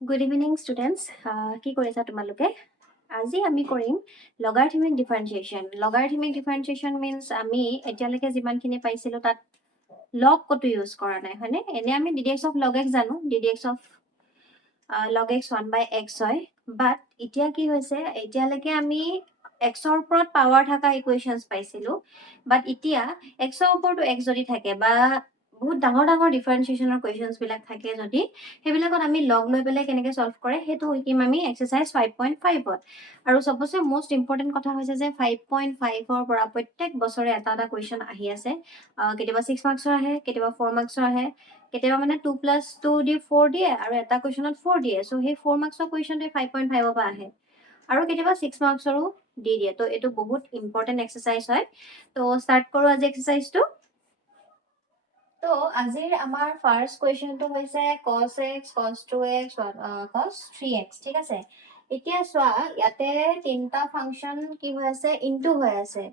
Good evening, students. কি কৰিছা তোমালোকে? আজি আমি কৰিম logarithmic differentiation. Logarithmic differentiation means আমি এতিয়ালৈকে যিমানখিনি পাইছিলো তাত log কতো ইউজ কৰা নাই হয়নে? এনে আমি ddx of log x জানো, ddx of log x 1 by x হয়। বাট এতিয়া কি হৈছে, এতিয়ালৈকে আমি x ৰ ওপৰত পাৱাৰ থকা ইকুৱেশ্যনছ পাইছিলো। বাট এতিয়া x ৰ ওপৰতো x যদি থাকে বা বহুত ডাঙৰ ডাঙৰ ডিফাৰেঞ্চিয়েশ্যনৰ কুৱেশ্যনছ বিলাক থাকে যদি সেইবিলাকত আমি লগ লৈ পেলাই কেনেকৈ সলভ কৰে সেইটো শিকিম আমি এক্সাৰচাইজ 5.5ত। আৰু চবচে মোষ্ট ইম্পৰ্টেণ্ট কথা হৈছে যে 5.5ৰ পৰা প্ৰত্যেক বছৰে এটা এটা কুৱেশ্যন আহি আছে। কেতিয়াবা 6 মাৰ্কছৰ আহে, কেতিয়াবা 4 মাৰ্কছৰ আহে, কেতিয়াবা মানে 2 + 2 দি 4 দিয়ে আৰু এটা কুৱেশ্যনত 4 দিয়ে। চ' সেই 4 মাৰ্কছৰ কুৱেশ্যনটোৱে 5.5ৰ পৰা আহে আৰু কেতিয়াবা 6 মাৰ্কছৰো দি দিয়ে। ত' এইটো বহুত ইম্পৰ্টেণ্ট এক্সাৰচাইজ হয়। ত' ষ্টাৰ্ট কৰোঁ আজি এক্সাৰচাইজটো। তো আজিৰ আমাৰ ফাৰ্ষ্ট কুৱেশ্যনটো হৈছে cos x, cos 2x, cos 3x, ঠিক আছে। এতিয়া চোৱা ইয়াতে তিনিটা ফাংচন কি হৈ আছে, ইনটু হৈ আছে।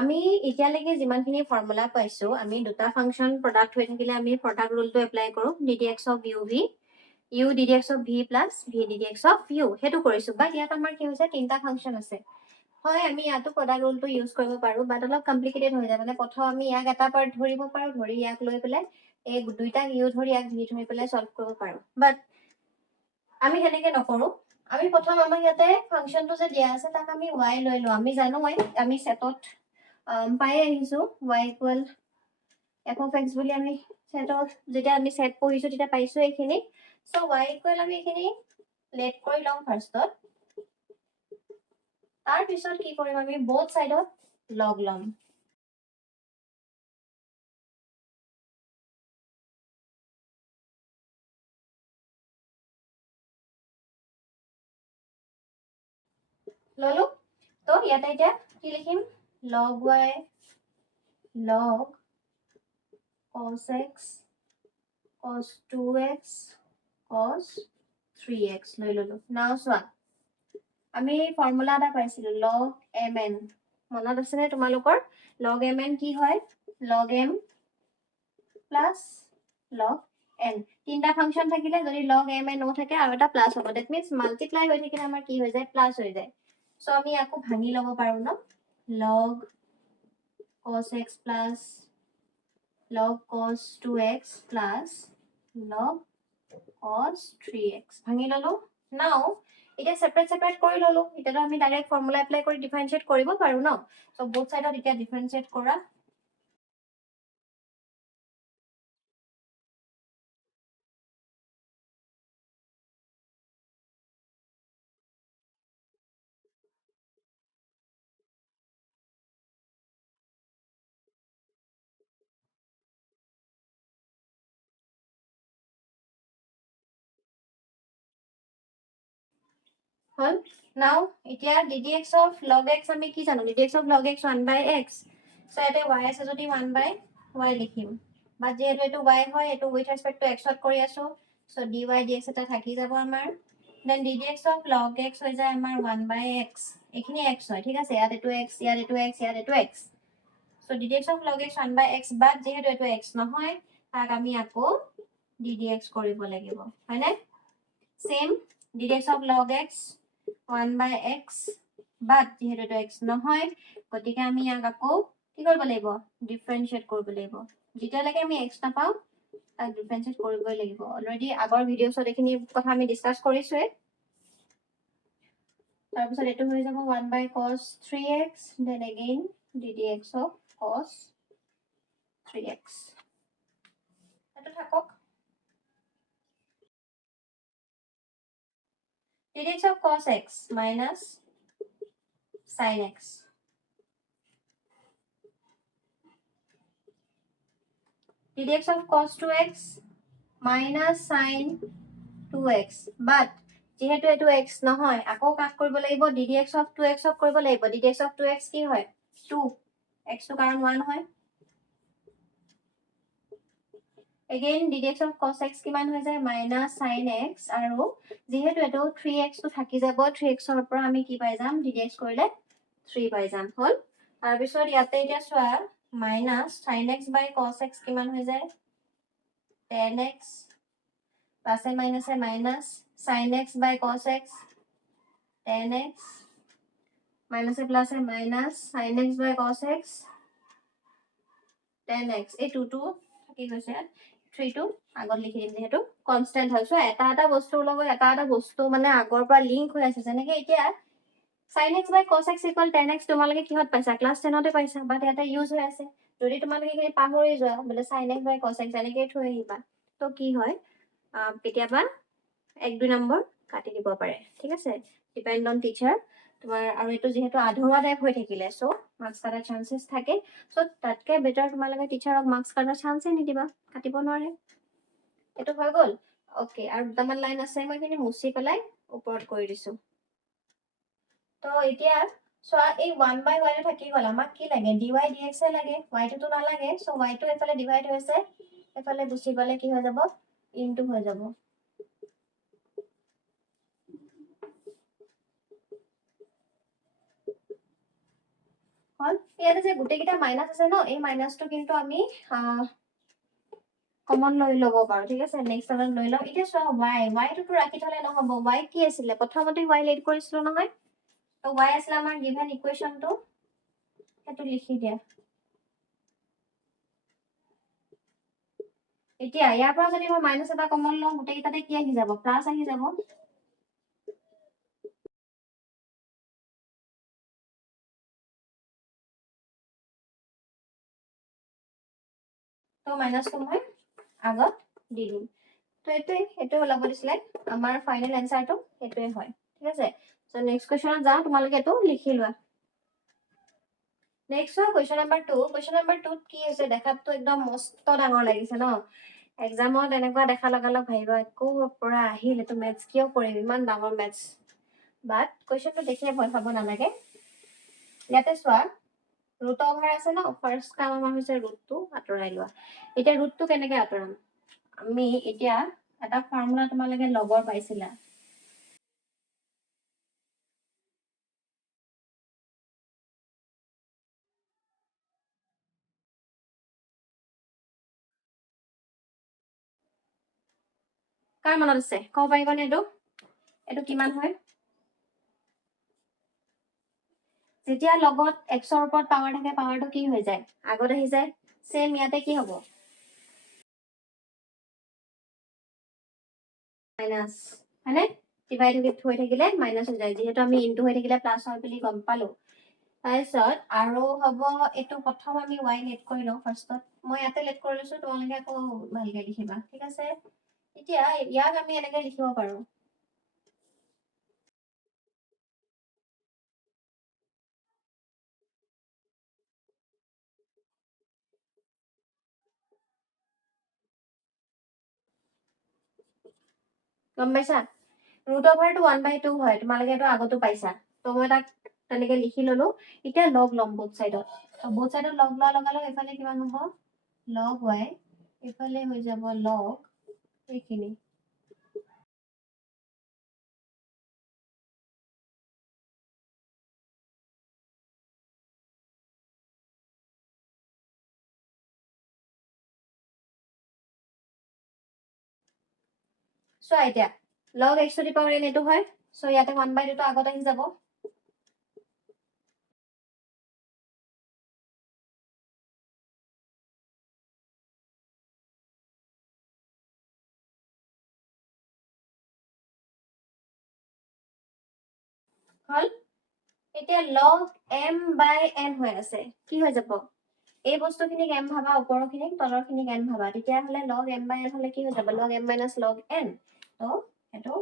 আমি এতিয়ালৈকে যিমানখিনি ফৰ্মুলা পাইছো, আমি দুটা ফাংচন প্ৰডাক্ট হৈ থাকিলে আমি প্ৰডাক্ট ৰুলটো এপ্লাই কৰোঁ, ddx of uv, u ddx of v plus v ddx of u, সেইটো কৰিছো। বাট ইয়াত আমাৰ কি হৈছে, তিনিটা ফাংচন আছে। হয়, আমি ইয়াতো প্ৰডাক্ট ৰুলটো ইউজ কৰিব পাৰোঁ, বাট অলপ কমপ্লিকেটেড হৈ যায়। মানে প্ৰথম আমি ইয়াক এটা পাৰ্ট ধৰিব পাৰোঁ, ধৰি ইয়াক লৈ পেলাই এই দুইটাক ইউ ধৰি ইয়াক ভি ধৰি পেলাই সলভ কৰিব পাৰোঁ। বাট আমি সেনেকে নকৰোঁ। আমি প্ৰথম আমাক ইয়াতে ফাংচনটো যে দিয়া আছে তাক আমি y লৈ লওঁ। আমি জানো আমি সেটত পাই আহিছো y equal f of x বুলি। আমি সেটত যেতিয়া আমি সেট পঢ়িছো তেতিয়া পাইছো এইখিনি। চ' y ইকুৱেল আমি এইখিনি লেট কৰি লওঁ ফাৰ্ষ্টত। তাৰ পিছত কি কৰিম, আমি both সাইডত লগ লম। ললো। তো ইয়াতে এতিয়া কি লিখিম, log y log cos x cos 2x cos 3x লৈ ললো। নাও চোৱা, আমি ফৰ্মুলা এটা পাইছিলো log mn, মনত আছেনে তোমালোকৰ? log mn কি হয়, log m plus log n। তিনটা ফাংশন থাকিলে যদি log mn ও থাকে আৰু এটা প্লাস হ'ব, দ্যাট মিন্স মাল্টিপ্লাই হৈ থাকিলে আমাৰ কি হৈ যায়, প্লাস হৈ যায়। সো আমি আকৌ ভাঙি ল'ব পাৰো ন, log cos x plus log cos 2x plus log cos 3x ভাঙি ললো। নাও এতিয়া সেপাৰেট কৰি ললো। এতিয়াতো আমি ডাইৰেক্ট ফৰ্মুলা এপ্লাই কৰি ডিফাৰেন্সিয়েট কৰিব পাৰো ন। সো বোথ সাইডত এতিয়া ডিফাৰেন্সিয়েট কৰা। হল। নাও এতিয়া ddx of log x আমি কি জানো, ddx of log x 1 by x। So ইয়াতে y আছে যদি 1 by y লিখিম। বা যেহেতু এইটো y হয়, এইটো উইথ ৰেসপেক্ট টু x ত কৰি আছো, সো dy dx এটা থাকি যাব আমাৰ। Then ddx of log x হৈ যায় আমাৰ 1 by x। এইখিনি x হয়, ঠিক আছে। ইয়াত এইটো x, ইয়াত এইটো x, ইয়াত এইটো x। So ddx of log x 1 by x, বাট যেহেতু এইটো x নহয় তাক আমি আকৌ ddx কৰিব লাগিব, হয়নে? Same ddx of log x 1 by x, বাট যেহেতু এইটো x নহয় গতিকে আমি ইয়াক আকৌ কি কৰিব লাগিব, ডিফাৰেন্সিয়েট কৰিব লাগিব। যেতিয়ালৈকে আমি x নাপাওঁ তাক ডিফাৰেন্সিয়েট কৰিবই লাগিব। অলৰেডি আগৰ ভিডিঅ'ছত এইখিনি কথা আমি ডিসকাস কৰিছোৱে। তাৰপিছত এইটো হৈ যাব 1 by cos 3x, then again ddx of cos 3x। এইটো থাকক। ddx of cos x minus sin x, ddx of cos 2x minus sin 2x, but যেহেতু এইটো x নহয় আকৌ কাক কৰিব লাগিব, ddx of 2x কৰিব লাগিব। ddx of 2x কি হয়, 2, x টো কাৰণ 1 হয়। again ddx of cos x কিমান হৈ যায়, minus sin x, আৰু যেহেতু এইটো 3x টো থাকি যাব, 3x ৰ পৰা আমি কি পাই যাম, ddx কৰিলে 3 পাই যাম। হল। তাৰপিছত ইয়াতে এতিয়া চোৱা minus sin x by cos x কিমান হৈ যায়, tan x প্লাসে মাইনাসে মাইনাস sin x বাই cos x tan x মাইনাসে প্লাসে মাইনাস sin x বাই cos x tan x এই 2 টো থাকি গৈছে 3 টো আগত লিখি দিম যেহেতু কনস্ট্যান্ট হয় সো এটা বস্তুৰ লগত এটা বস্তু মানে আগৰ পৰা লিংক হৈ আছে যেনেকে এতিয়া sin x by cos x equal tan x তোমালোকে কিহত পাইছা ক্লাস 10 তে পাইছা বাট এটা ইউজ হৈ আছে যদি তোমালোকে কি পাহৰি যোৱা বলে sin x by cos x এনেকে থৈ আহিবা তো কি হয় কেতিয়াবা 1-2 নম্বৰ কাটি দিব পাৰে ঠিক আছে ডিপেন্ড অন টিচাৰ তোমাৰ আৰু এটো যেহেতু আধৰুৱা টাইপ হৈ থাকিলে সো মাৰ্কস কাটাৰ চান্সেস থাকে সো তাতকে বেটাৰ তোমালোকে টিচাৰক মাৰ্কস কাটাৰ চান্সে নিদিবা কাটিব নোৱাৰে এটো হৈ গল ওকে আৰু দুটামান লাইন আছে মই কিনি মুছি পেলাই ওপৰত কৰি দিছো তো এতিয়া সোয়া এই 1 বাই y থাকি গল আমাক কি লাগে dy dx এ লাগে y টো নালাগে সো y টো এফালে ডিভাইড হৈছে এফালে গুছি গলে কি হৈ যাব ইনটু হৈ যাব হল ইয়াতে যে গুটেকিটা মাইনাস আছে ন এই মাইনাসটো কিন্তু আমি কমন লৈ লব পাৰো ঠিক আছে নেক্সট টাইম লৈ লও এতিয়া সোয়া y টো ৰাখি থলে নহব y কি আছিল প্ৰথমতে y লেট কৰিছিল নহয় তো y আছিল আমাৰ গিভেন ইকুৱেশনটো এটো লিখি দিয়া এতিয়া ইয়াৰ পৰা যদি মই মাইনাস এটা কমন লওঁ গুটেকিটাতে কি আহি যাব প্লাস আহি যাব তো মাইনাসটো মই আগত দি দিম তো এটো ওলাব দিছিলে আমাৰ ফাইনেল এনসাৰটো এটোৱে হয় ঠিক আছে সো নেক্সট কোৱেশ্চনত যাও তোমালোকে এটো লিখি লোৱা নেক্সট হয় কোৱেশ্চন নাম্বাৰ 2 কোৱেশ্চন নাম্বাৰ 2 কি হৈছে দেখাতটো একদম মস্ত ডাঙৰ লাগিছে ন এক্সামত এনেকুৱা দেখা লগালক ভাইবা একো পৰা আহিল এটো ম্যাথছ কিয় কৰিম ইমান ডাঙৰ ম্যাথছ বাট কোৱেশ্চনটো দেখিয়ে ভয় খাব নালাগে ইয়াতে চোৱা ৰুট ওভাৰ আছে ন ফাৰ্স্ট কাম আমাৰ হৈছে ৰুটটো আঁতৰাই লোৱা এতিয়া ৰুটটো কেনেকৈ আঁতৰাম আমি এতিয়া এটা ফৰ্মুলা তোমালোকে লগৰ পাইছিলা কাৰ মনত আছে ক'ব পাৰিবানে এটো কিমান হয় যেতিয়া লগত x ৰ ওপৰত পাৱাৰ থাকে পাৱাৰটো কি হৈ যায় আগত আহি যায় সেম ইয়াতে কি হ'ব মাইনাস হয়নে ডিভাইড হৈ থাকিলে মাইনাস হৈ যায় যেহেতু আমি ইনটু হৈ থাকিলে প্লাস হয় বুলি গম পালো তাৰপিছত আৰু হ'ব এটো প্ৰথম আমি y লেট কৰি লওঁ ফাৰ্ষ্টত মই ইয়াতে লেট কৰি লৈছো তোমালোকে আকৌ ভালকে লিখিবা ঠিক আছে এতিয়া ইয়াক আমি এনেকে লিখিব পাৰো গম পাইছা ৰুট ওভাৰটো 1/2 হয় তোমালোকে এটো আগতো পাইছা তো মই তাক তেনেকে লিখি ললো এতিয়া লগ লম বোথ সাইডত তো বোথ সাইডত লগ লোৱা লগালগ এফালে কিমান হ'ব লগ y এফালে হৈ যাব লগ এইখিনি সো এতিয়া log x to the power n এটো হয় সো ইয়াতে 1/2 টো আগত আহি যাব হল এতিয়া log m by n হৈ আছে কি হৈ যাব এই বস্তুখিনিক m ভাবা ওপৰখিনিক তলৰখিনিক n ভাবা তেতিয়া হলে log m by n হলে কি হৈ যাব log m minus log n তো এটো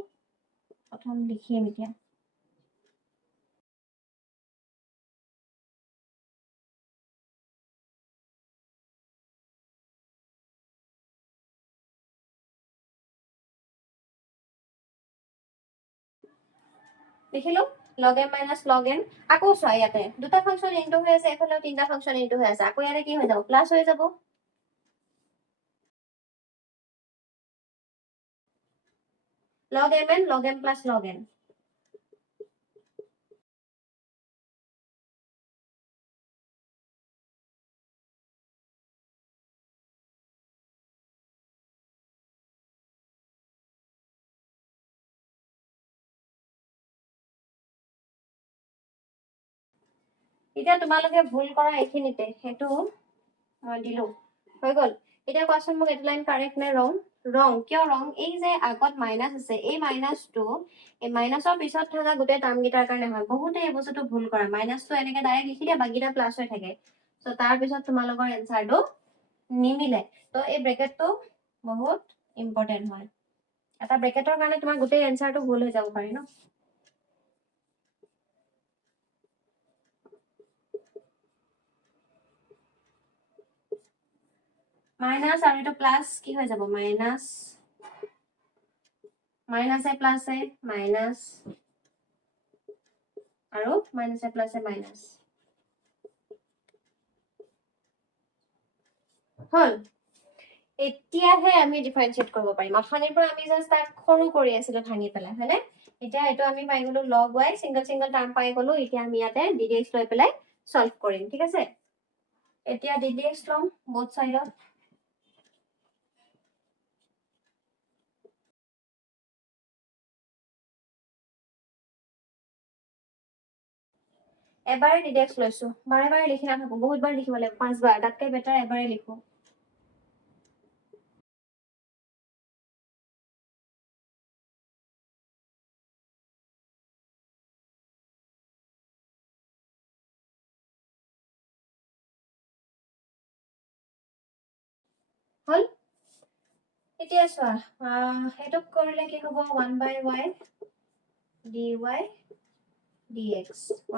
প্ৰথম লিখিম এতিয়া লিখিলো log m minus log n আকৌ চোৱা ইয়াতে দুটা ফাংচন ইনটু হৈ আছে এফালে তিনটা ফাংচন ইনটু হৈ আছে আকৌ ইয়াতে কি হৈ যাব প্লাস হৈ যাব log mn log m plus log n এতিয়া তোমালোকে ভুল কৰা এইখিনিতে সেইটো মই দিলো হৈ গল এতিয়া কোৱাচোন মোক এইটো লাইন কাৰেক্ট নে ৰং ৰং কিয় ৰং এই যে আগত মাইনাছ আছে এই মাইনাছটো এই মাইনাছৰ পিছত থকা গোটেই টাৰ্মকেইটাৰ কাৰণে হয় বহুতে এই বস্তুটো ভুল কৰা মাইনাছটো এনেকে ডাইৰেক্ট লিখি দিয়া বাকিটা প্লাছ হৈ থাকে সো তাৰ পিছত তোমালোকৰ এনসাৰটো নিমিলে তো এই ব্ৰেকেটটো বহুত ইম্পৰ্টেন্ট হয় এটা ব্ৰেকেটৰ কাৰণে তোমাৰ গোটেই এনসাৰটো ভুল হৈ যাব পাৰে ন মাইনাছ আৰু এটা প্লাস কি হৈ যাব মাইনাছ মাইনাছ এ প্লাস এ মাইনাছ আৰু মাইনাছ এ প্লাস এ মাইনাছ হল এতিয়াহে আমি ডিফাৰেন্সিয়েট কৰিব পাৰিম অথনিৰ পৰা আমি জাস্ট তাক সৰু কৰি আছিলো ভাঙি পেলাই হয়নে এতিয়া এইটো আমি পাই গলো লগ y সিঙ্গল সিঙ্গল টার্ম পাই গলো এতিয়া আমি ইয়াতে ddx লৈ পেলাই সলভ কৰিম ঠিক আছে এতিয়া ddx লম both সাইডত এবাৰে ddx লৈছো বাৰে বাৰে লিখি নাথাকো বহুত বাৰ লিখিব লাগিব 5 বাৰ তাতকৈ বেটাৰ এবাৰে লিখো হল এতিয়া চোৱা হেতু কৰিলে কি হ'ব 1/y dy dx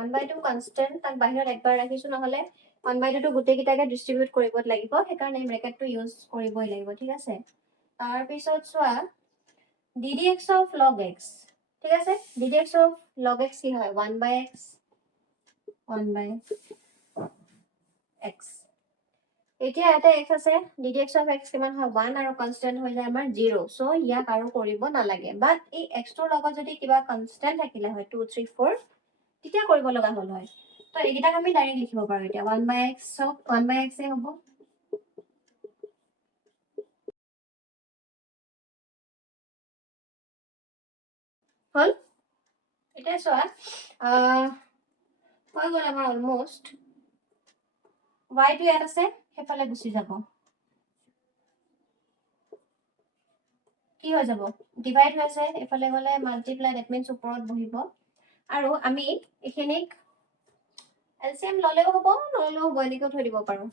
1/2 কনস্ট্যান্ট তাক বাহিৰত একবাৰ ৰাখিছো নহলে 1/2 টো গোটেই কিটাকে ডিস্ট্ৰিবিউট কৰিব লাগিব সেইকাৰণে ব্ৰেকেটটো ইউজ কৰিবই লাগিব ঠিক আছে তাৰ পিছত চোৱা ddx of log x ঠিক আছে ddx of log x কি হয় 1/x 1/x এতিয়া এটা x আছে ddx of x কিমান হয় 1 আৰু কনস্ট্যান্ট হৈ যায় আমাৰ 0 সো ইয়াক আৰু কৰিব নালাগে বাট এই x ৰ লগত যদি কিবা কনস্ট্যান্ট থাকিলে হয় 2 3 4 তেতিয়া কৰিব লগা হল হয় তো এইকেইটাক আমি ডাইৰেক্ট লিখিব পাৰো এতিয়া 1/x সব 1/x এ হ'ব হল এতিয়া চোৱা হৈ গ'ল আমাৰ অলমোস্ট y টো ইয়াত আছে হেফালে গুচি যাব কি হৈ যাব ডিভাইড হৈছে এফালে গলে মাল্টিপ্লাই দ্যাট মিন্স ওপৰত বহিব আৰু আমি এখিনিক এলসিএম ললেও হ'ব নললেও হ'ব এনেকৈ থৈ দিব পাৰো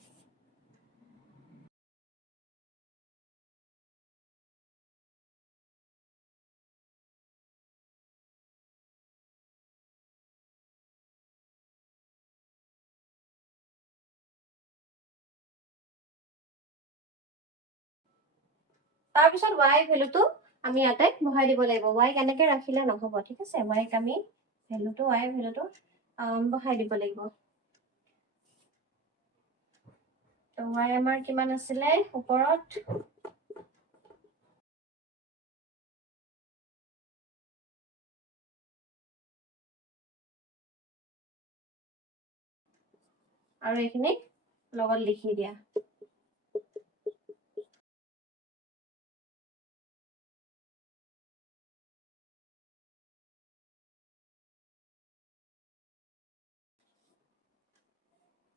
তাৰ পিছত y ভ্যালুটো আমি ইয়াতে বহাই দিব লাগিব y কেনেকৈ ৰাখিলে নহব ঠিক আছে y ক আমি ভ্যালুটো y ভ্যালুটো বহাই দিব লাগিব তো y আমাৰ কিমান আছিলে ওপৰত আৰু এইখিনি লগত লিখি দিয়া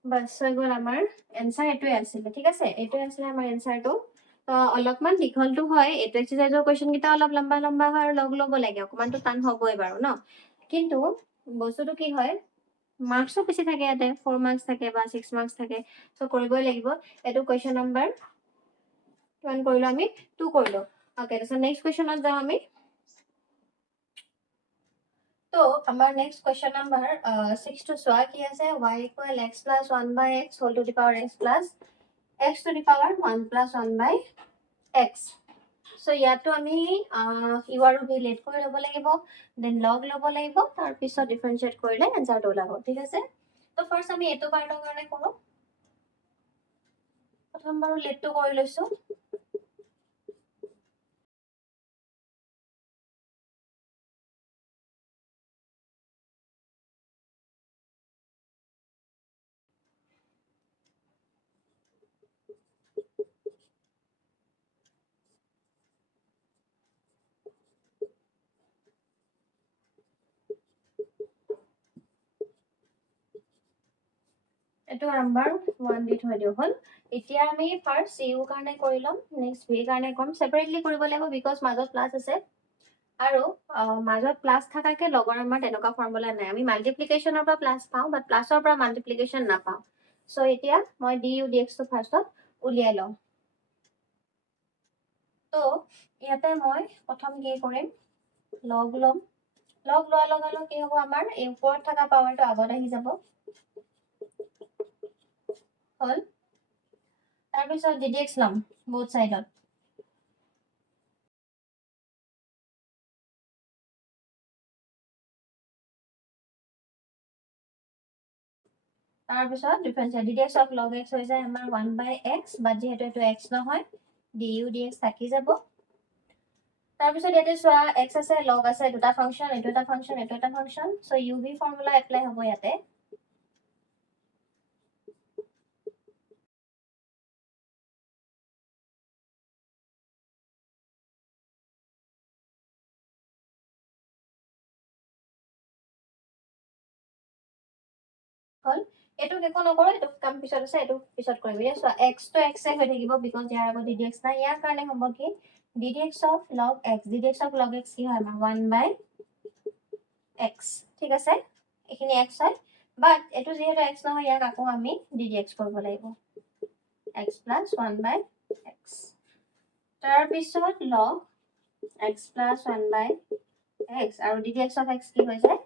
বাস হৈ গ'ল আমাৰ এনসাৰ এটোৱে আছিল ঠিক আছে এটোৱে আছিল আমাৰ এনসাৰটো তো অলপমান দীঘলটো হয় এটো এক্সাৰসাইজৰ কোৱেশ্চন কিটা অলপ লম্বা লম্বা হয় আৰু লগ লব লাগে অকমানটো টান হবই বাৰু ন কিন্তু বস্তুটো কি হয় মার্কসও বেশি থাকে ইয়াতে 4 মার্কস থাকে বা 6 মার্কস থাকে সো কৰিবই লাগিব এটো কোৱেশ্চন নাম্বাৰ কিমান কৰিলো আমি 2 কৰিলো ওকে তাৰপিছত নেক্সট কোৱেশ্চনত যাওঁ আমি তো আমাৰ নেক্সট কোৱেশ্চন নাম্বাৰ 6 টো চোৱা কি আছে y = x + 1/x whole to the power x plus x to the power 1 plus 1/x so ইয়াতো আমি ইউ আৰু ভি লেট কৰি ল'ব লাগিব দেন লগ ল'ব লাগিব তাৰ পিছত ডিফাৰেন্সিয়েট কৰিলে এনসাৰটো ওলাব ঠিক আছে তো ফাৰ্স্ট আমি এটো পাৰ্টৰ কাৰণে কৰো প্ৰথম বাৰ লেটটো কৰি লৈছো এইটো নাম্বাৰ 1 দি থৈ দিও হল এতিয়া আমি ফাৰ্স্ট ইউ কাৰণে কৰি লম নেক্সট ভি কাৰণে কৰিম সেপাৰেটলি কৰিব লাগিব বিকজ মাজত প্লাস আছে আৰু মাজত প্লাস থাকাকে লগৰ আমাৰ তেনেকুৱা ফৰ্মুলা নাই আমি মাল্টিপ্লিকেশনৰ পৰা প্লাস পাওঁ বাট প্লাসৰ পৰা মাল্টিপ্লিকেশন নাপাওঁ সো এতিয়া মই ডি ইউ ডিএক্স টো ফাৰ্স্টত উলিয়াই লম তো ইয়াতে মই প্ৰথম কি কৰিম লগ লম লগ লোৱাৰ লগে লগে কি হ'ব আমাৰ এই ওপৰত থকা পাৱাৰটো আগত আহি যাব হল তাৰ পিছত ডিডিএক্স লম both সাইডত তাৰ পিছত differential ddx of log x হৈ যায় আমাৰ 1/x বাট যেহেতু এটো x নহয় du dx থাকি যাব তাৰ পিছত ইয়াতে চোৱা x আছে log আছে দুটা ফাংশন এটো এটা function so uv formula apply হ'ব ইয়াতে হল এটো একো নকৰো এটো কাম পিছত আছে এটো পিছত কৰিম ইয়া সো x তো x এ হৈ থাকিব বিকজ ইয়াৰ আগত ddx নাই ইয়াৰ কাৰণে হ'ব কি ddx of log x কি হয় আমাৰ 1/x ঠিক আছে এখিনি x হয় বাট এটো যেহেতু x নহয় ইয়াক আকৌ আমি ddx কৰিব লাগিব x plus 1/x তাৰ পিছত log x plus 1/x আৰু ddx of x কি হৈ যায়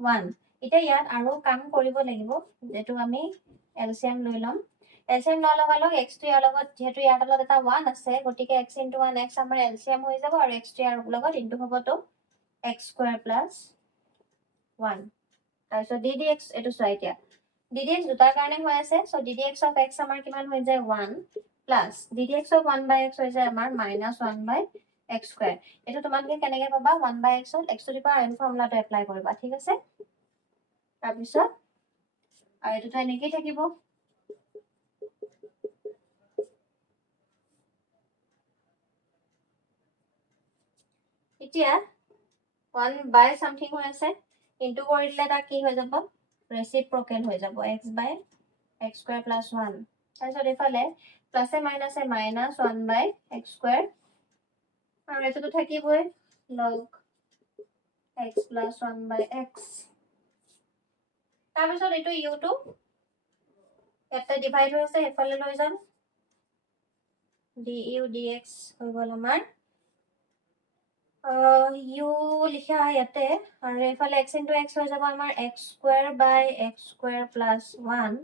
1 এতিয়া ইয়াত আৰু কাম কৰিব লাগিব যেটো আমি এলসিএম লৈ লম এলসিএম লোৱাৰ লগে লগে x টো ইয়াৰ লগত যেহেতু ইয়াৰ তলত এটা 1 আছে গতিকে x * 1x আমাৰ এলসিএম হৈ যাব আৰু x টো ইয়াৰ লগত ইনটু হ'ব তো x স্কয়াৰ প্লাস 1 তাৰপিছত ddx এটো চোৱা এতিয়া ddx দুটাৰ কাৰণে হৈ আছে সো ddx of x আমাৰ কিমান হৈ যায় 1 প্লাস ddx of 1/x হৈ যায় আমাৰ -1/x স্কয়াৰ এটো তোমালোকে কেনেকৈ পাবা 1/x ত x to the power n ফৰ্মুলাটো এপ্লাই কৰিবা ঠিক আছে তাৰ পিছত আৰু এটো এনেকৈ থাকিব এতিয়া 1/something হৈ আছে ইনটু কৰি দিলে তা কি হৈ যাব ৰেচিপ্ৰকেল হৈ যাব x/x স্কয়াৰ প্লাস 1 তাৰপিছত এফালে প্লাসে মাইনাসে -1/x স্কয়াৰ আৰু এটো তো থাকিবই log x plus 1/x তাৰপিছত এটো u টো এটা ডিভাইড হৈ আছে এফালে লৈ যাম du dx হৈ গল আমাৰ u লিখা ইয়াতে আৰু এফালে x into x হৈ যাব আমাৰ x square by x square plus 1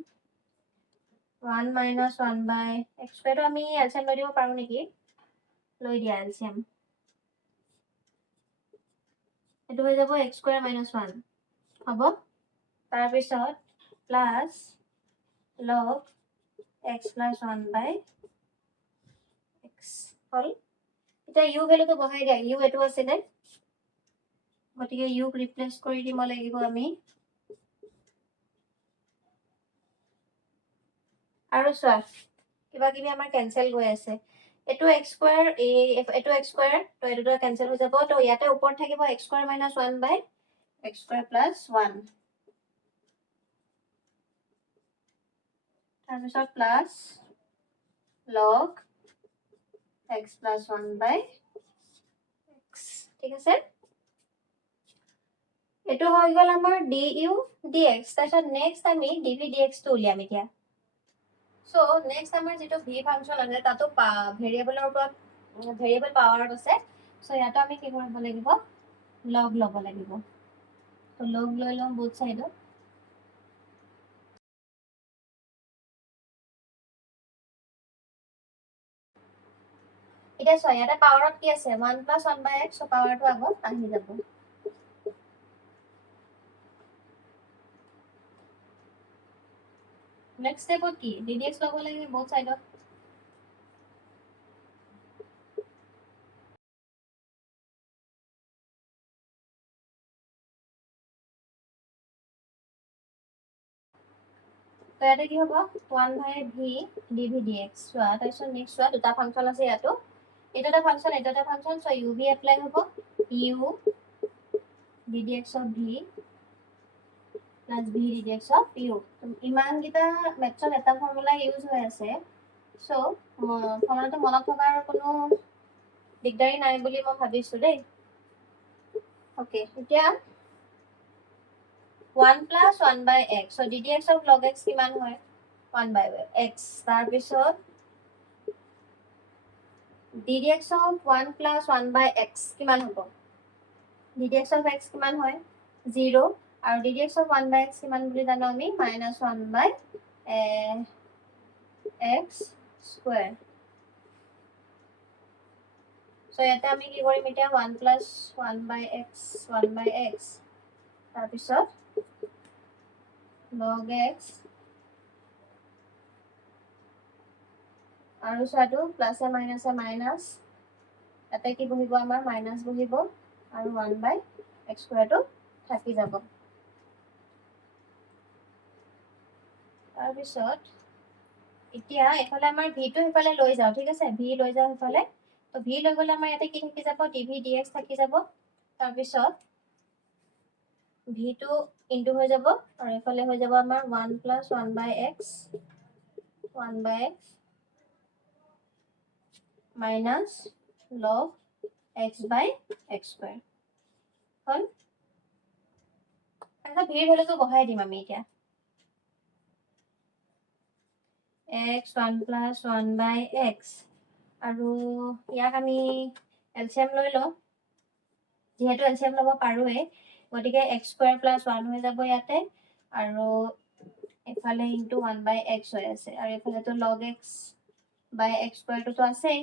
1 minus 1 by x square আমি এলসিএম লৈ দিব পাৰো নেকি লৈ দিয়া এলসিএম এটো হৈ যাব x square minus 1 হ'ব তাৰ পিছত plus log x plus 1 by x হল এটা u ভ্যালুটো বহাই দিয়া u এটো আছে নে গতিকে u ৰিপ্লেস কৰি দিব লাগিব আমি আৰু চোৱা কিবা কিবি আমাৰ কেনসেল হৈ আছে এটো x স্কয়াৰ এটো x স্কয়াৰ তো এটো কেনসেল হৈ যাব তো ইয়াতে ওপৰত থাকিব x square minus 1 by x square plus 1 তাৰপিছত plus log x plus 1 by x ঠিক আছে এটো হৈ গল আমাৰ du dx তাৰপিছত নেক্সট আমি dv dx টো উলিয়াম এতিয়া সো নেক্সট আমাৰ যেটো v ফাংশন আছে তাতো ভেৰিয়েবলৰ ওপৰত ভেৰিয়েবল পাৱাৰত আছে সো ইয়াতো আমি কি কৰিব লাগিব লগ লব লাগিব তো লগ লৈ লম both সাইডত এতিয়া চোৱা ইয়াতে পাৱাৰত কি আছে 1 plus 1/x সো পাৱাৰটো আগত আহি যাব নেক্সট স্টেপত কি ddx লব লাগিব both সাইডত তো ইয়াতে কি হ'ব 1/v dv dx চোৱা তাৰপিছত নেক্সট চোৱা দুটা ফাংশন আছে ইয়াতো এটা ফাংশন সো uv এপ্লাই হ'ব u ddx of v plus v d d x of u. ইমানকেইটা মেথছত এটা ফৰ্মুলা ইউজ হৈ আছে, চ' ফৰ্মুলাটো মনত থকাৰ কোনো দিগদাৰী নাই বুলি মই ভাবিছোঁ দেই। অ'কে, এতিয়া 1 plus 1 by x, so' d d x of log x কিমান হয়? 1 বাই এক্স। তাৰপিছত d d x of 1 plus 1 by x কিমান হ'ব? D d x of x কিমান হয়? 0। আৰু d d x of 1 by x কিমান বুলি জানো আমি? Minus 1 by x square. So' ইয়াতে আমি কি কৰিম এতিয়া? 1 plus 1 by x, 1 by x, তাৰপিছত লগ এক্স আৰু চোৱাটো প্লাছে মাইনাছে মাইনাছ, ইয়াতে কি বহিব আমাৰ? মাইনাছ বহিব আৰু 1 বাই এক্স স্কুৱেৰটো থাকি যাব। তাৰপিছত এতিয়া এইফালে আমাৰ ভিটো সেইফালে লৈ যাওঁ, ঠিক আছে? ভি লৈ যাওঁ সেইফালে, তো ভি লৈ গ'লে আমাৰ ইয়াতে কি থাকি যাব? ডি ভি ডি এক্স থাকি যাব। তাৰপিছত ভিটো ইনটু হৈ যাব আৰু এইফালে হৈ যাব আমাৰ 1 plus 1 by x, 1 by x minus log x by x square হ'ল। তাৰপিছত ভিৰ ভেলুটো বহাই দিম আমি এতিয়া। এক্স 1 প্লাছ 1 বাই এক্স, আৰু ইয়াক আমি এলচিএম লৈ লওঁ, যিহেতু এলচিএম ল'ব পাৰোঁৱেই, গতিকে এক্স স্কুৱেৰ প্লাছ 1 হৈ যাব ইয়াতে, আৰু এইফালে ইনটু 1 বাই এক্স হৈ আছে, আৰু এইফালেতো লগ এক্স বাই এক্স স্কুৱেৰটোতো আছেই।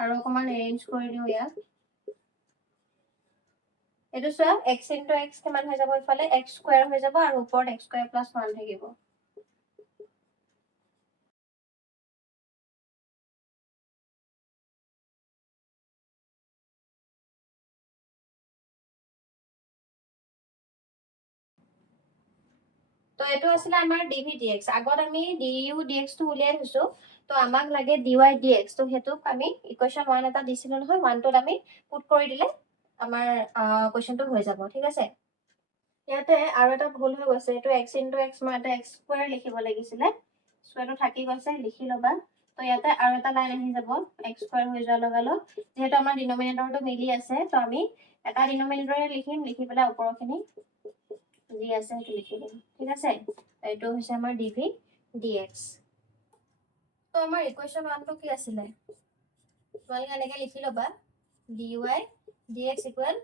আৰু অকণমান এৰেঞ্জ কৰি দিওঁ ইয়াক। এইটো চোৱা, এক্স ইনটু এক্স কিমান হৈ যাব? এইফালে এক্স স্কুৱেৰ হৈ যাব আৰু ওপৰত এক্স স্কুৱেৰ প্লাছ 1 থাকিব। তো এইটো আছিলে আমাৰ ডি ভি ডি এক্স। আগত আমি ডি ইউ ডি এক্সটো উলিয়াই থৈছোঁ, তো আমাক লাগে ডি ৱাই ডি এক্স। তো সেইটোক আমি ইকুৱেশ্যন 1 এটা দিছিলোঁ নহয়, 1টোত আমি পুট কৰি দিলে আমাৰ কুৱেশ্যনটো হৈ যাব, ঠিক আছে? ইয়াতে আৰু এটা ভুল হৈ গৈছে, এইটো এক্স ইনটু এক্স, মই এটা এক্স স্কুৱেৰ লিখিব লাগিছিলে, স্কুৱেৰটো থাকি গৈছে, লিখি ল'বা। তো ইয়াতে আৰু এটা লাইন আহি যাব এক্স স্কুৱেৰ হৈ যোৱাৰ লগে লগে, যিহেতু আমাৰ ডিনমিনেটৰটো মিলি আছে, তো আমি এটা ডিনমিনেটৰে লিখিম, লিখি পেলাই ওপৰখিনি যি আছে সেইটো লিখি দিম, ঠিক আছে? এইটো হৈছে আমাৰ ডি ভি ডি এক্স। তো আমাৰ ইকুৱেশ্যন 1টো কি আছিলে? তোমালোকে এনেকৈ লিখি ল'বা, d y d x equal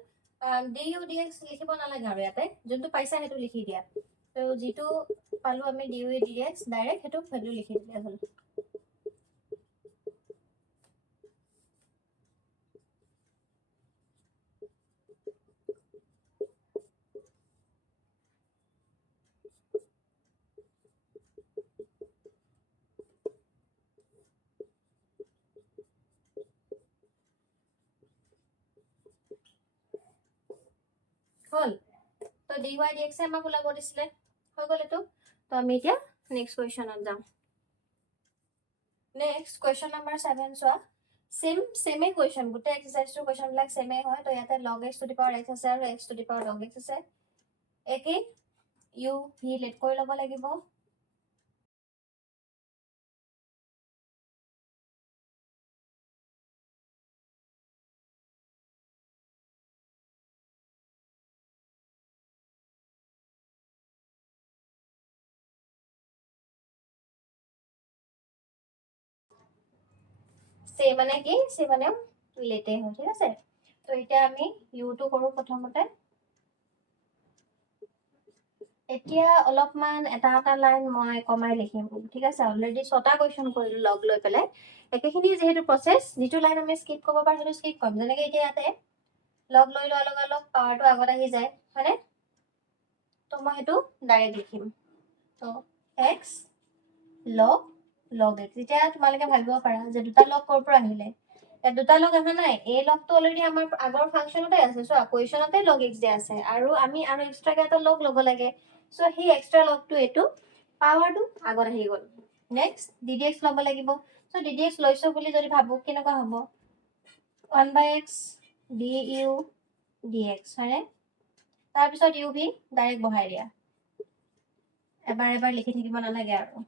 d u d x লিখিব নালাগে, আৰু ইয়াতে যোনটো পাইছা সেইটো লিখি দিয়া। তো যিটো পালোঁ আমি d u d x, direct সেইটো ভেলু লিখি দিলে হ'ল। হ'ল। তো ডি ৱাই ডি এক্সে আমাক ওলাব দিছিলে, হৈ গ'ল এইটো। তো আমি এতিয়া নেক্সট কুৱেশ্যনত যাওঁ। নেক্সট কুৱেশ্যন নাম্বাৰ 7 চোৱা। চেমেই কুৱেশ্যন, গোটেই এক্সাৰচাইজটোৰ কুৱেশ্যনবিলাক চেমেই হয়। তো ইয়াতে log x to the power x আছে আৰু x to the power log x আছে। একেই ইউ ভি লেট কৰি ল'ব লাগিব। চে মানে কি? চে মানে লেটে হয়, ঠিক আছে? তো এতিয়া আমি ইউটো কৰোঁ প্ৰথমতে। এতিয়া অলপমান এটা এটা লাইন মই কমাই লিখিম, ঠিক আছে? অলৰেডি 6টা কুৱেশ্যন কৰিলোঁ লগ লৈ পেলাই। একেখিনি যিহেতু প্ৰচেছ, যিটো লাইন আমি স্কিপ কৰিব পাৰোঁ সেইটো স্কিপ কৰিম। যেনেকৈ এতিয়া ইয়াতে লগ লৈ লোৱাৰ লগে লগে পাৱাৰটো আগত আহি যায়, হয়নে? তো মই সেইটো ডাইৰেক্ট লিখিম। তো এক্স লগ লগ এক্স। এতিয়া তোমালোকে ভাবিব পাৰা যে দুটা লগ ক'ৰ পৰা আহিলে? ইয়াত দুটা লগ অহা নাই, এই লগটো অলৰেডি আমাৰ আগৰ ফাংচনতে আছে, চোৱা কুৱেশ্যনতে লগ এক্স দিয়া আছে, আৰু আমি আৰু এক্সট্ৰাকৈ এটা লগ ল'ব লাগে। চ' সেই এক্সট্ৰা লগটো এইটো, পাৱাৰটো আগত আহি গ'ল। নেক্সট ডি ডি এক্স ল'ব লাগিব। চ' ডি ডি এক্স লৈছোঁ বুলি যদি ভাবোঁ, কেনেকুৱা হ'ব? 1 by x d u d x, হয়নে? তাৰপিছত UV ডাইৰেক্ট বহাই দিয়া এবাৰ এবাৰ লিখি থাকিব নালাগে আৰু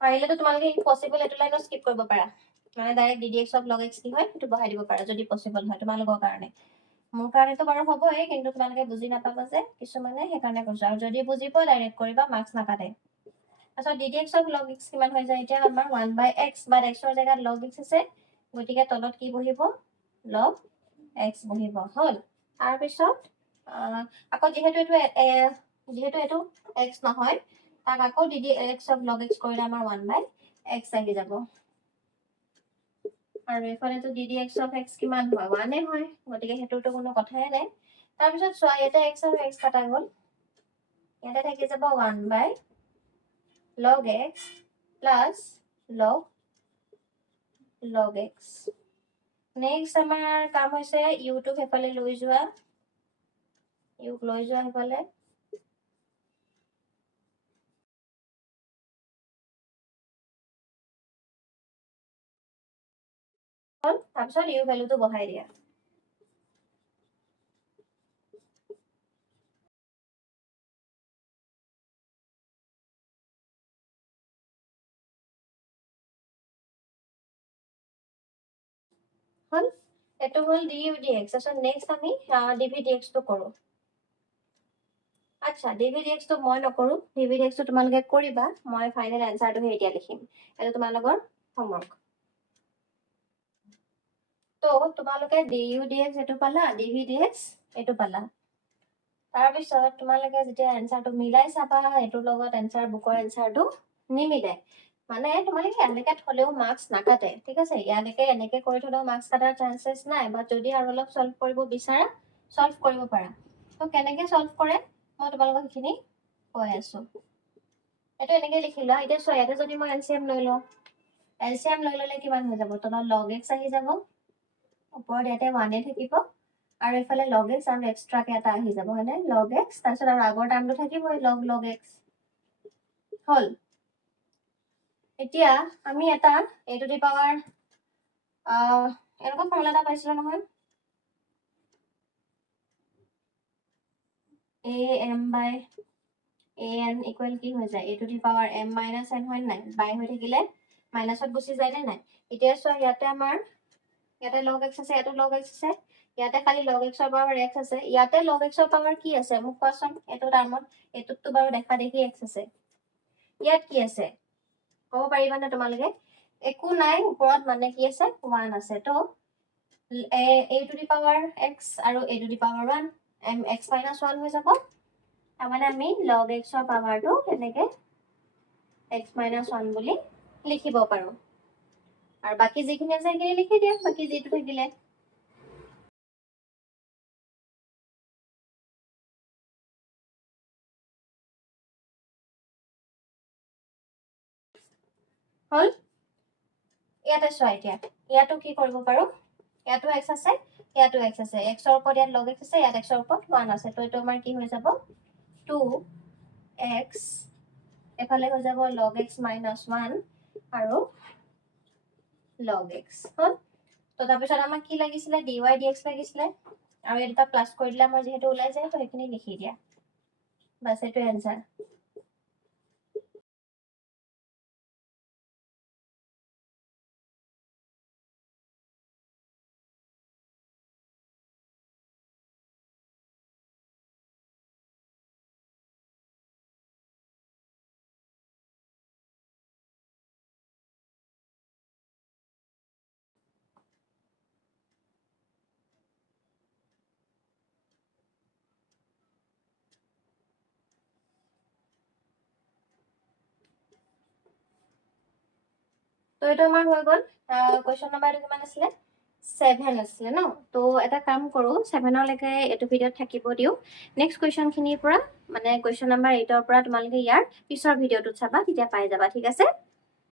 পাৰিলেতো তোমালোকে পসিবল এটো লাইনত স্কিপ কৰিব পাৰা মানে direct ddx of log x কি হয় সেইটো বহাই দিব পাৰা যদি পসিবল হয় তোমালোকৰ কাৰণে মোৰ কাৰণেতো বাৰু হ'বই কিন্তু তোমালোকে বুজি নাপাবা যে কিছুমানে সেইকাৰণে কৈছো আৰু যদি বুজিব ডাইৰেক্ট কৰিবা মাৰ্কস নাকাটে আচ্ছা ddx অফ log x কিমান হৈ যায় এতিয়া আমাৰ 1/x বাট x ৰ জায়গাত log x আছে গতিকে তলত কি বহিব log x বহিব হল তাৰ পিছত আকৌ যেহেতু এটো x নহয় তাক আকৌ ddx অফ log x কৰিলে আমাৰ 1/x আহি যাব আৰু এফালেতো ddx অফ x কিমান হয় 1 এ হয় গতিকে হেতুটো কোনো কথাই নাই তাৰ পিছত সোয়া ইয়াতে x আৰু x কাটা গল ইয়াতে থাকি যাব 1/log x plus log x next আমাৰ কাম হৈছে u টো হেফালে লৈ যোৱা u লৈ যোৱা হেফালে হল তাৰপিছত u ভ্যালুটো বহাই দিয়া হল এটো হল du dx আচ্ছা নেক্সট আমি dv dx টো কৰো আচ্ছা dv dx টো মই নকৰো dv dx টো তোমালোকে কৰিবা মই ফাইনাল আনসাৰটো হে এতিয়া লিখিম এটো তোমালোকৰ হোমৱৰ্ক তো তোমালোকে du dx এটো পালা dv dx এটো পালা তাৰ পিছত তোমালোকে যেতিয়া আনসাৰটো মিলাই চাবা এটোৰ লগত আনসাৰ বুকৰ আনসাৰটো নিমিলে মানে তোমালোকে এনেকে থলেও মাৰ্কস নাকাটে ঠিক আছে ইয়ালৈকে এনেকে কৰি থলেও মাৰ্কস কাটাৰ চান্সেস নাই বা যদি আৰু অলপ সলভ কৰিব বিচাৰা সলভ কৰিব পাৰা তো কেনেকে সলভ কৰে মই তোমালোকক এইখিনি কৈ আছো এটো এনেকে লিখি লোৱা এতিয়া চোৱা ইয়াতে যদি মই এলসিএম লৈ লওঁ এলসিএম লৈ ললে কিমান হৈ যাব তলত log x আহি যাব ওপৰত ইয়াতে 1 এ থাকিব আৰু এফালে log x আৰু এক্সট্ৰা কে এটা আহি যাব হয়নে log x তাৰপিছত আৰু আগৰ টাৰ্মটো থাকিবই log x হল এতিয়া আমি এটা a টু দি পাৱাৰ এনেকুৱা ফৰ্মুলা এটা পাইছিলো নহয় am/an ইকুৱেল কি হৈ যায় a two the power m minus n হয় নাই বাই হৈ থাকিলে মাইনাসত গুচি যায় নে নাই এতিয়া চোৱা ইয়াতে আমাৰ ইয়াতে log x আছে এটো log x আছে ইয়াতে খালি log x ৰ পাৱাৰ x আছে ইয়াতে log x ৰ পাৱাৰ কি আছে মোক কোৱাচোন এটো টাৰ্মত এটোতো বাৰু দেখা দেখি x আছে ইয়াত কি আছে ক'ব পাৰিবানে তোমালোকে একো নাই ওপৰত মানে কি আছে 1 আছে তো a two the power x আৰু a two the power 1 x minus 1 হৈ যাব তাৰমানে আমি log x ৰ পাৱাৰটো এনেকে x minus 1 বুলি লিখিব পাৰো আৰু বাকি যিখিনি আছে সেইখিনি লিখি দিয়া বাকি যেটো থাকিলে হল ইয়াতে চোৱা এতিয়া ইয়াতো কি কৰিব পাৰো ইয়াতো x আছে ইয়াতো x আছে x ৰ ওপৰত ইয়াত log x আছে ইয়াত x ৰ ওপৰত 1 আছে তো এটো আমাৰ কি হৈ যাব 2x এফালে হৈ যাব log x minus 1 আৰু log x হল তো তাৰপিছত আমাক কি লাগিছিলে dy dx লাগিছিলে আৰু এটা প্লাস কৰি দিলে আমাৰ যেহেতু ওলাই যায় তো সেইখিনি লিখি দিয়া বাস এটো আনসাৰ তো এটা আমাৰ হৈ গল কোৱেশ্চন নাম্বাৰটো কিমান আছিলে 7 আছিলে ন তো এটা কাম কৰো 7 লৈকে এটো ভিডিওত থাকিব দিও নেক্সট কোৱেশ্চন খিনিৰ পৰা মানে কোৱেশ্চন নাম্বাৰ 8 ৰ পৰা তোমালোকে ইয়াৰ পিছৰ ভিডিওটো চাবা তেতিয়া পাই যাবা ঠিক আছে